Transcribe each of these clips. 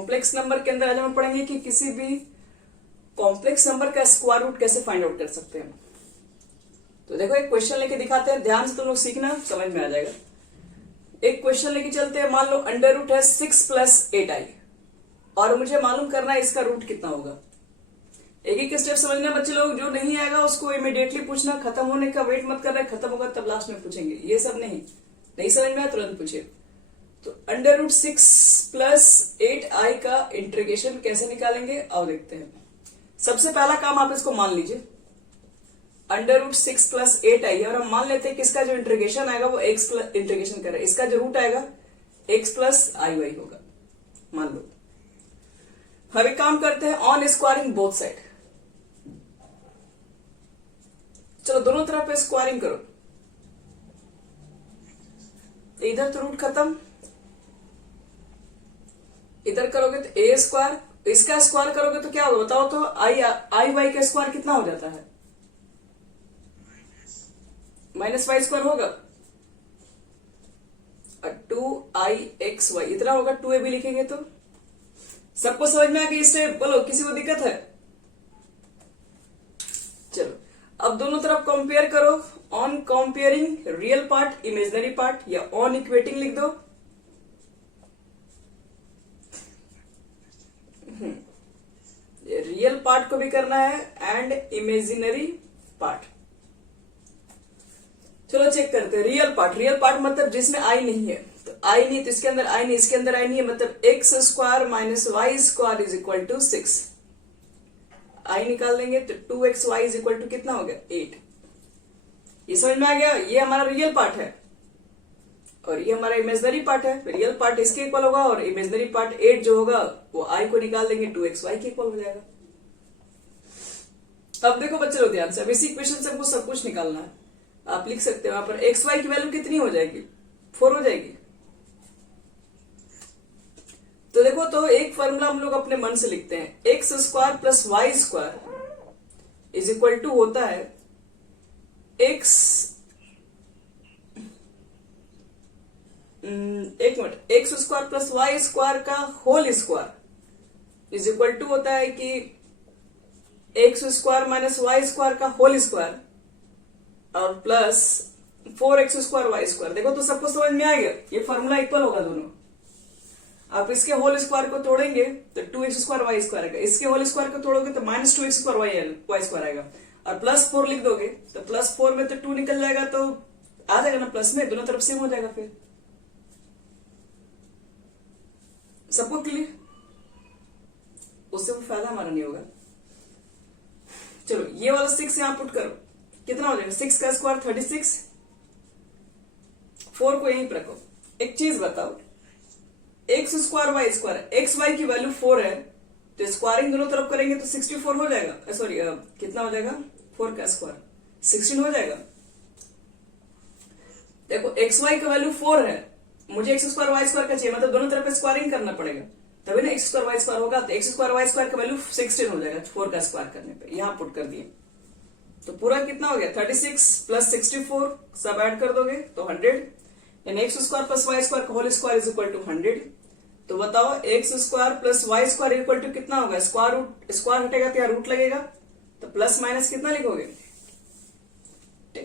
Complex number के अंदर आज हम पढ़ेंगे कि किसी भी कॉम्प्लेक्स नंबर का स्क्वायर रूट कैसे फाइंड आउट कर सकते हैं। तो देखो एक क्वेश्चन लेके दिखाते हैं, ध्यान से तुम लोग सीखना, समझ में आ जाएगा। एक क्वेश्चन लेके चलते हैं, मान लो अंडर रूट है 6 + 8i और मुझे मालूम करना है इसका रूट कितना होगा। एक एक स्टेप समझना बच्चे लोग, जो नहीं आएगा उसको इमीडिएटली पूछना, खत्म होने का वेट मत करना, खत्म होगा तब लास्ट में पूछेंगे, ये सब नहीं समझ में आया तुरंत पूछिए। तो अंडर रूट 6 + 8i का इंटीग्रेशन कैसे निकालेंगे आओ देखते हैं। सबसे पहला काम आप इसको मान लीजिए, अंडर रूट 6 + 8i और हम मान लेते हैं कि इसका जो इंटीग्रेशन आएगा वो x प्लस इंटीग्रेशन कर रहा है, इसका जो रूट आएगा x + iy होगा, मान लो। अब एक काम करते हैं, ऑन स्क्वायरिंग बोथ साइड, चलो दोनों तरफ पे स्क्वायरिंग करो। इधर तो रूट खत्म, इधर करोगे तो a², इसका स्क्वायर करोगे तो क्या होगा बताओ तो, आई वाई का स्क्वायर कितना हो जाता है, -y² होगा, 2ixy इतना होगा, 2ab लिखेंगे तो सबको समझ में आ गई स्टेप, बोलो किसी को दिक्कत है। चलो अब दोनों तरफ कंपेयर करो, on comparing real part imaginary part, या ऑन इक्वेटिंग लिख दो। रियल पार्ट को भी करना है एंड इमेजिनरी पार्ट। चलो चेक करते हैं, रियल पार्ट मतलब जिसमें आई नहीं है, तो आई नहीं तो इसके अंदर आई नहीं, इसके अंदर आई नहीं है, मतलब x² - y² = 6। आई निकाल देंगे तो 2xy = कितना हो गया 8। ये समझ में आ गया, ये हमारा रियल पार्ट है और ये हमारा इमेजिनरी पार्ट है। रियल पार्ट इसके इक्वल होगा और इमेजिनरी पार्ट 8 जो होगा वो आई को निकाल देंगे, 2xy के इक्वल हो जाएगा। अब देखो बच्चे लोग ध्यान से, अब इसी इक्वेशन से हमको सब कुछ निकालना है। आप लिख सकते हो वहां पर xy की वैल्यू कितनी हो जाएगी, 4 हो जाएगी। तो देखो, तो एक फॉर्मूला हम लोग अपने मन से लिखते हैं, x² + y² = होता है x, एक मिनट, x² + y² का होल स्क्वायर = होता है कि x² - y² का होल स्क्वायर और प्लस 4x² y²। देखो तो सबको समझ में आ गया, ये फॉर्मूला इक्वल होगा दोनों। आप इसके होल स्क्वायर को तोड़ेंगे तो 2x² y² आएगा, इसके होल स्क्वायर को तोड़ोगे तो -2x² y² आएगा, और +4 लिख दोगे तो +4 में तो 2 निकल जाएगा, तो आ जाएगा ना प्लस में, दोनों तरफ सेम हो जाएगा। फिर सबको क्लियर, उससे वो फायदा हमारा नहीं होगा। चलो ये वाला 6 यहां पुट करो, कितना हो जाएगा, 6 का स्क्वायर 36, 4 को यहीं पर रखो। एक चीज बताओ, x² y², x y की वैल्यू 4 है तो स्क्वायरिंग दोनों तरफ करेंगे तो 64 हो जाएगा, सॉरी कितना हो जाएगा, 4 का स्क्वायर 16 हो जाएगा। देखो x y का वैल्यू 4 है, मुझे x² y² का चाहिए, मतलब दोनों तरफ स्क्वायरिंग करना पड़ेगा तभी ना x² y² होगा, तो x² y² का वैल्यू 16 हो जाएगा 4 का स्क्वायर करने पे, यहां पुट कर दिए तो पूरा कितना हो गया 36 + 64, सब ऐड कर दोगे तो 100, यानी x² + y² का होल स्क्वायर = 100। तो बताओ x² + y² = कितना होगा, स्क्वायर हटेगा तो यहाँ रूट लगेगा, तो प्लस माइनस कितना लिखोगे। तो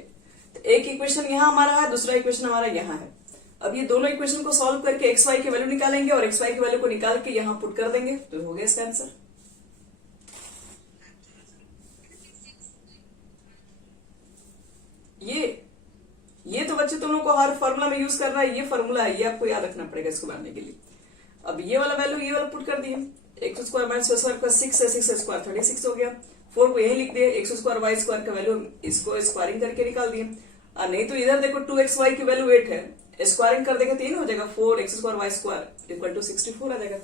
एक इक्वेशन यहां हमारा है, दूसरा इक्वेशन हमारा यहाँ है। अब ये दोनों इक्वेशन को सॉल्व करके x y की वैल्यू निकालेंगे और x y की वैल्यू को निकाल के यहाँ पुट कर देंगे, तो हो गया इसका आंसर। ये तो बच्चे तुम लोग को हर फॉर्मूला में यूज करना है, ये फॉर्मूला है, ये आपको याद रखना पड़ेगा इसको बनाने के लिए। अब ये वाला वैल्यू ये वाला पुट कर दिए, x² - y² का 6 है, 6 स्क्वायर 36 हो गया, 4 को यही लिख दिए, x² y² का वैल्यू इसको स्क्वायरिंग करके निकाल दिए। और नहीं तो इधर देखो 2xy की वैल्यू 8 है, स्क्वायरिंग कर देंगे तो 3 हो जाएगा, 4x² y² = 64 आ जाएगा।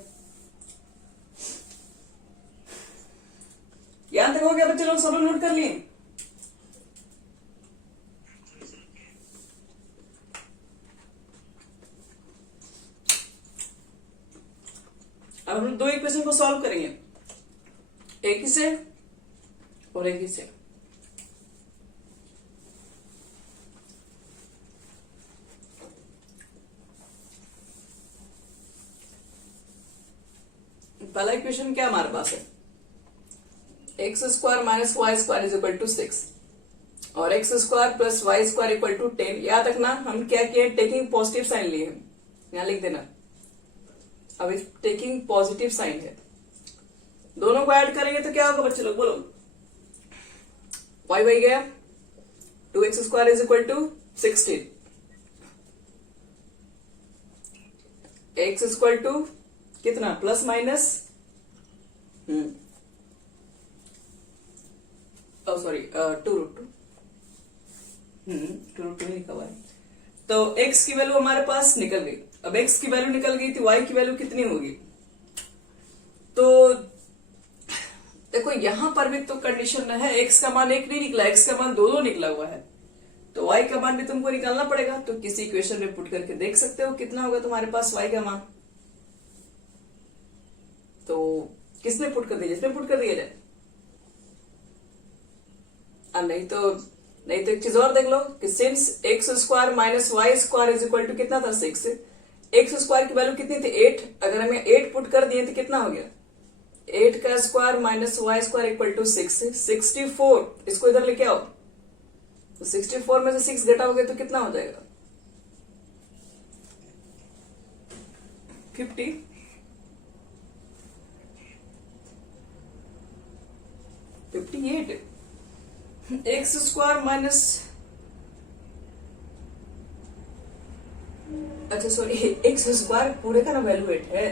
यहां तक हो गया बच्चे लोग, सब लोग नोट कर लिए। अब हम दो इक्वेशन को सॉल्व करेंगे, एक ही से और एक ही से। पहला इक्वेशन क्या हमारे पास है, x square minus y square is equal to 6 और x square plus y square equal to 10। याद रखना हम क्या किए, टेकिंग पॉजिटिव साइन लिए हैं, यहां लिख देना। अब टेकिंग पॉजिटिव साइन है, दोनों को ऐड करेंगे तो क्या होगा बच्चे लोग बोलो, वाई बाई गया 2x square is equal to 16, x equal to कितना प्लस माइनस सॉरी 2√2 ही लिखा हुआ है। तो x की वैल्यू हमारे पास निकल गई। अब x की वैल्यू निकल गई तो y की वैल्यू कितनी होगी, तो देखो यहां पर भी तो कंडीशन है, x का मान 1 नहीं निकला, x का मान 2 निकला हुआ है, तो y का मान भी तुमको निकालना पड़ेगा। तो किसी इक्वेशन में पुट करके देख सकते हो कितना होगा तुम्हारे पास y का मान। तो किसने पुट कर दिया, जिसने पुट कर दिया जाए। नहीं तो एक चीज और देख लो कि since x square minus y square is equal to कितना था 6, एक्स स्क्वायर की वैल्यू कितनी थी 8, अगर हमें 8 पुट कर दिए तो कितना हो गया 8 का square minus y square equal to 6, 64। इसको इधर लेके आओ तो 64 में से 6 घटाओगे तो कितना हो जाएगा 50। एक्स स्क्वायर माइनस, अच्छा सॉरी एक्स स्क्वायर पूरे का ना वैल्यू 8 है,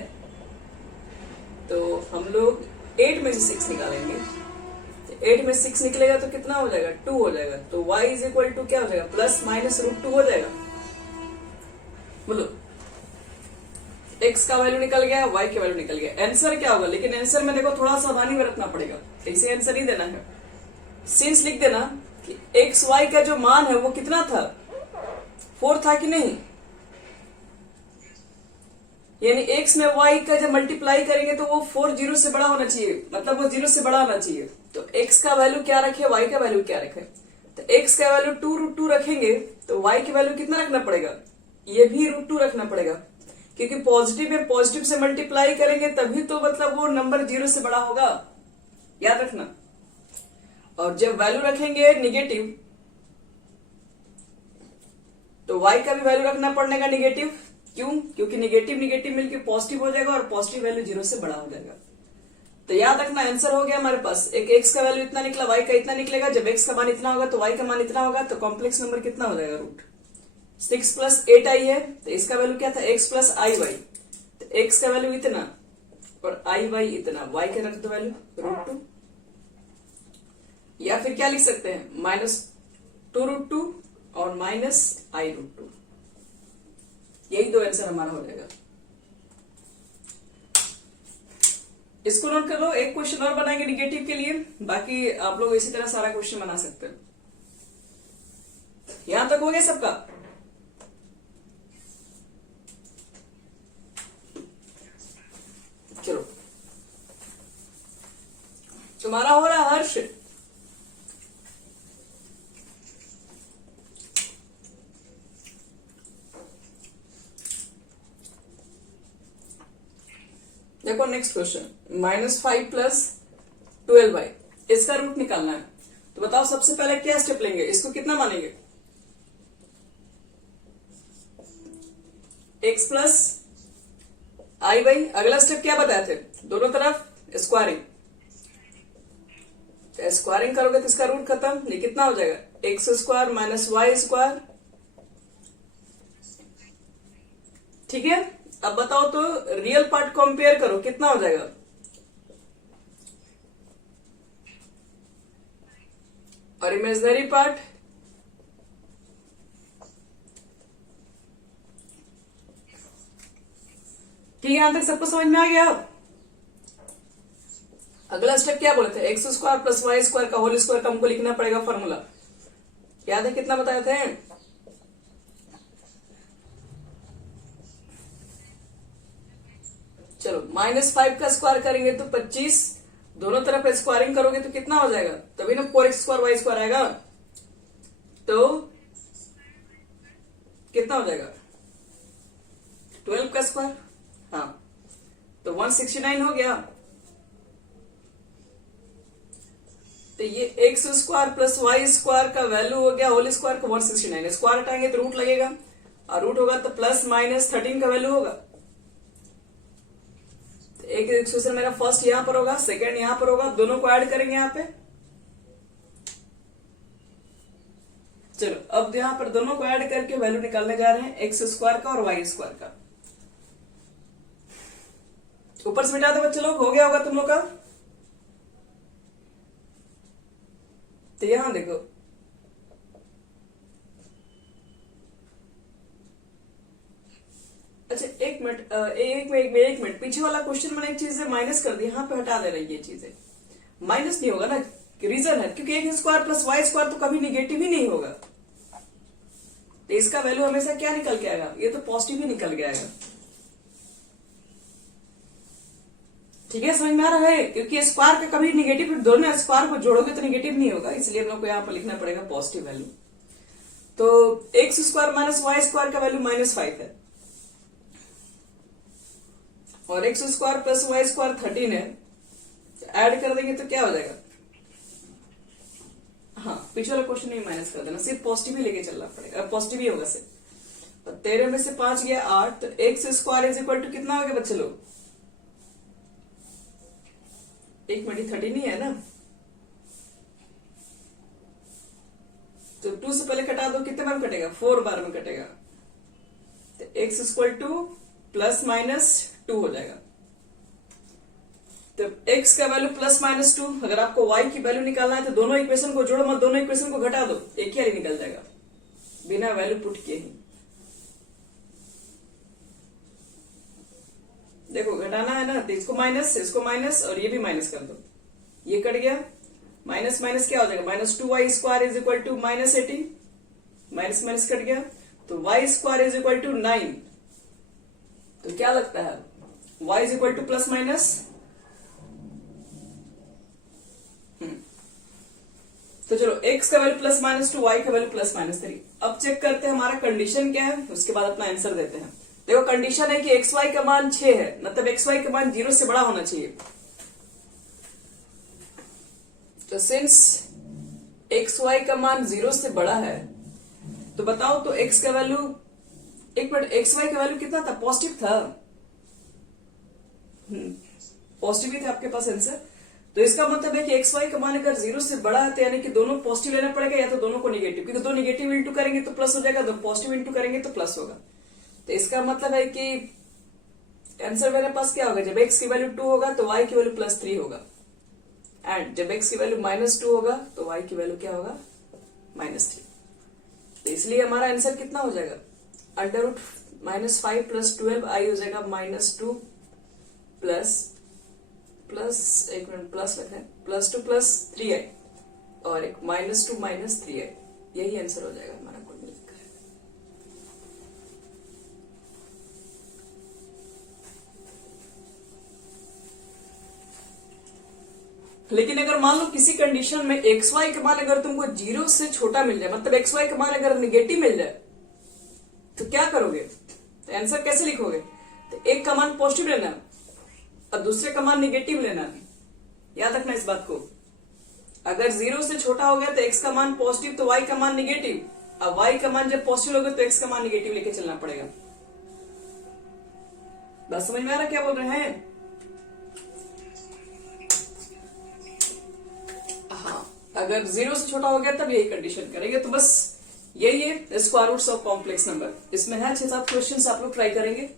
तो हम लोग 8 में से 6 निकालेंगे, तो 8 में 6 निकलेगा तो कितना हो जाएगा 2 हो जाएगा। तो y इज इक्वल टू क्या हो जाएगा प्लस माइनस √2 हो जाएगा। बोलो x का वैल्यू निकल गया, y का वैल्यू निकल गया, आंसर क्या होगा। लेकिन आंसर में देखो थोड़ा सावधानी में रखना पड़ेगा, ऐसे आंसर नहीं देना है। सिंस लिख देना कि एक्स वाई का जो मान है वो कितना था 4 था कि नहीं, यानी x में y का जब मल्टीप्लाई करेंगे तो वो 4 0 से बड़ा होना चाहिए, मतलब वो 0 से बड़ा होना चाहिए। तो x का वैल्यू क्या रखे, y का वैल्यू क्या रखे, तो x का वैल्यू 2√2 रखेंगे तो y की वैल्यू कितना रखना पड़ेगा, ये भी √2 रखना पड़ेगा, क्योंकि पॉजिटिव में पॉजिटिव से मल्टीप्लाई करेंगे तभी तो मतलब वो नंबर 0 से बड़ा होगा, याद रखना। और जब वैल्यू रखेंगे निगेटिव तो y का भी वैल्यू रखना पड़ेगा निगेटिव, क्यों, क्योंकि निगेटिव निगेटिव मिलकर पॉजिटिव हो जाएगा और पॉजिटिव वैल्यू 0 से बड़ा हो जाएगा। तो याद रखना आंसर हो गया हमारे पास, एक x का वैल्यू इतना निकला, y का इतना निकलेगा, जब x का मान इतना होगा तो y का मान इतना होगा, तो कॉम्प्लेक्स नंबर कितना हो जाएगा √6 + 8i है, तो इसका वैल्यू क्या था x + iy, तो x का वैल्यू इतना और iy इतना, y का रख दो वैल्यू √2, या फिर क्या लिख सकते हैं -2√2 और -i√2, यही दो आंसर हमारा हो जाएगा। इसको नोट कर लो, एक क्वेश्चन और बनाएंगे निगेटिव के लिए, बाकी आप लोग इसी तरह सारा क्वेश्चन बना सकते हो। यहां तक हो गया सबका। चलो तुम्हारा हो रहा है हर्ष, देखो नेक्स्ट क्वेश्चन -5 + 12y, इसका रूट निकालना है। तो बताओ सबसे पहले क्या स्टेप लेंगे, इसको कितना मानेंगे x + iy, अगला स्टेप क्या बताए थे दोनों तरफ स्क्वायरिंग, तो स्क्वायरिंग करोगे तो इसका रूट खत्म, ये कितना हो जाएगा x² - y²। ठीक है, अब बताओ तो रियल पार्ट कंपेयर करो कितना हो जाएगा, और इमेजिनरी पार्ट, ठीक है, यहां तक सबको समझ में आ गया। अगला स्टेप क्या बोले थे, x² + y² का होल स्क्वायर का हमको लिखना पड़ेगा फॉर्मूला, याद है कितना बताए थे, चलो -5 का स्क्वायर करेंगे तो 25, दोनों तरफ स्क्वायरिंग करोगे तो कितना हो जाएगा, तभी ना 4x² y² आएगा, तो कितना हो जाएगा 12 का स्क्वायर, हाँ तो 169 हो गया। तो ये x square plus y square का वैल्यू हो गया होल स्क्वायर का 169। स्क्वायर हटाएंगे तो रूट लगेगा, और रूट होगा तो प्लस माइनस 13 का वैल्यू होगा। तो एक इक्वेशन मेरा फर्स्ट यहां पर होगा, सेकेंड यहां पर होगा, दोनों को ऐड करेंगे यहां पे। चलो अब यहां पर दोनों को ऐड करके वैल्यू निकालने जा रहे हैं एक्स स्क्वायर का और वाई स्क्वायर का। ऊपर से मिटा दो बच्चे लोग, हो गया होगा तुम लोग का। तो यहां देखो, अच्छा एक मिनट पीछे वाला क्वेश्चन मैंने एक चीज माइनस कर दी, यहां पे हटा दे रही है चीजें। माइनस नहीं होगा ना, रीजन है क्योंकि x square plus y square तो कभी निगेटिव ही नहीं होगा, तो इसका वैल्यू हमेशा क्या निकल के आएगा, ये तो पॉजिटिव ही निकल के आएगा। ठीक है, समझ में आ रहा है, क्योंकि स्क्वायर का कभी निगेटिव, दोनों स्क्वायर को जोड़ोगे तो निगेटिव नहीं होगा, इसलिए हम लोग को यहाँ पर लिखना पड़ेगा पॉजिटिव वैल्यू। तो x square minus y square का वैल्यू -5 है, और x square plus y square 13 है। ऐड कर देंगे तो क्या हो जाएगा, हाँ पीछे वाला क्वेश्चन नहीं माइनस कर देना, सिर्फ पॉजिटिव ही लेके चलना पड़ेगा, पॉजिटिव ही होगा सिर्फ। 13 में से 5 गया 8, तो x square is equal to कितना हो गया बच्चे लोग, 1 मिनट 13 ही है ना, तो 2 से पहले कटा दो, कितने बार में कटेगा, 4 बार में कटेगा। तो x equal to plus minus 2 हो जाएगा। तो x का वैल्यू प्लस माइनस 2, अगर आपको y की वैल्यू निकालना है तो दोनों इक्वेशन को जोड़ो मत, दोनों इक्वेशन को घटा दो, एक ही निकल जाएगा बिना वैल्यू पुट किए ही। देखो घटाना है ना, तो इसको माइनस और ये भी माइनस कर दो, ये कट गया, माइनस माइनस क्या हो जाएगा, -2y square is equal to -18, minus minus cut गया, तो y square is equal to 9। तो क्या लगता है, y is equal to plus minus, तो चलो x का वैल्यू प्लस माइनस 2, y का वैल्यू प्लस माइनस 3। अब चेक करते हैं हमारा कंडीशन क्या है, उसके बाद अपना आंसर देते हैं। देखो कंडीशन है कि एक्स वाई का मान 6 है, मतलब एक्स वाई का मान 0 से बड़ा होना चाहिए। तो सिंस एक्स वाई का मान 0 से बड़ा है, तो बताओ तो x का वैल्यू, एक मिनट, एक्स वाई का वैल्यू कितना था, पॉजिटिव था, पॉजिटिव ही था आपके पास आंसर। तो इसका मतलब है कि एक्स वाई का मान अगर 0 से बड़ा है, तो यानी कि दोनों पॉजिटिव लेना पड़ेगा, या तो दोनों को निगेटिव, क्योंकि दो निगेटिव इंटू करेंगे तो प्लस हो जाएगा, दो पॉजिटिव इंटू करेंगे तो प्लस होगा। तो इसका मतलब है कि आंसर मेरे पास क्या होगा, जब x की वैल्यू 2 होगा तो y की वैल्यू +3 होगा, एंड जब x की वैल्यू -2 होगा तो y की वैल्यू क्या होगा, -3। तो इसलिए हमारा आंसर कितना हो जाएगा, √-5 + 12i हो जाएगा, -2 एक मिनट प्लस रखना है, +2 + 3i, और एक -2 - 3i, यही आंसर हो जाएगा हमारा कुल मिलकर। लेकिन अगर मान लो किसी कंडीशन में एक्स वाई का मान अगर तुमको 0 से छोटा मिल जाए, मतलब एक्स वाई का मान अगर निगेटिव मिल जाए, तो क्या करोगे, तो आंसर कैसे लिखोगे, तो एक का मान पॉजिटिव लेना और दूसरे का मान निगेटिव लेना, याद रखना इस बात को। अगर 0 से छोटा हो गया तो x का मान पॉजिटिव तो y का मान निगेटिव, अब y का मान जब पॉजिटिव होगा तो x का मान निगेटिव लेके चलना पड़ेगा। बस समझ में आ रहा क्या बोल रहे हैं, हाँ अगर 0 से छोटा हो गया तब यही कंडीशन करेंगे। तो बस यही है square roots of complex number, इसमें है 6-7 क्वेश्चंस, आप लोग ट्राई करेंगे।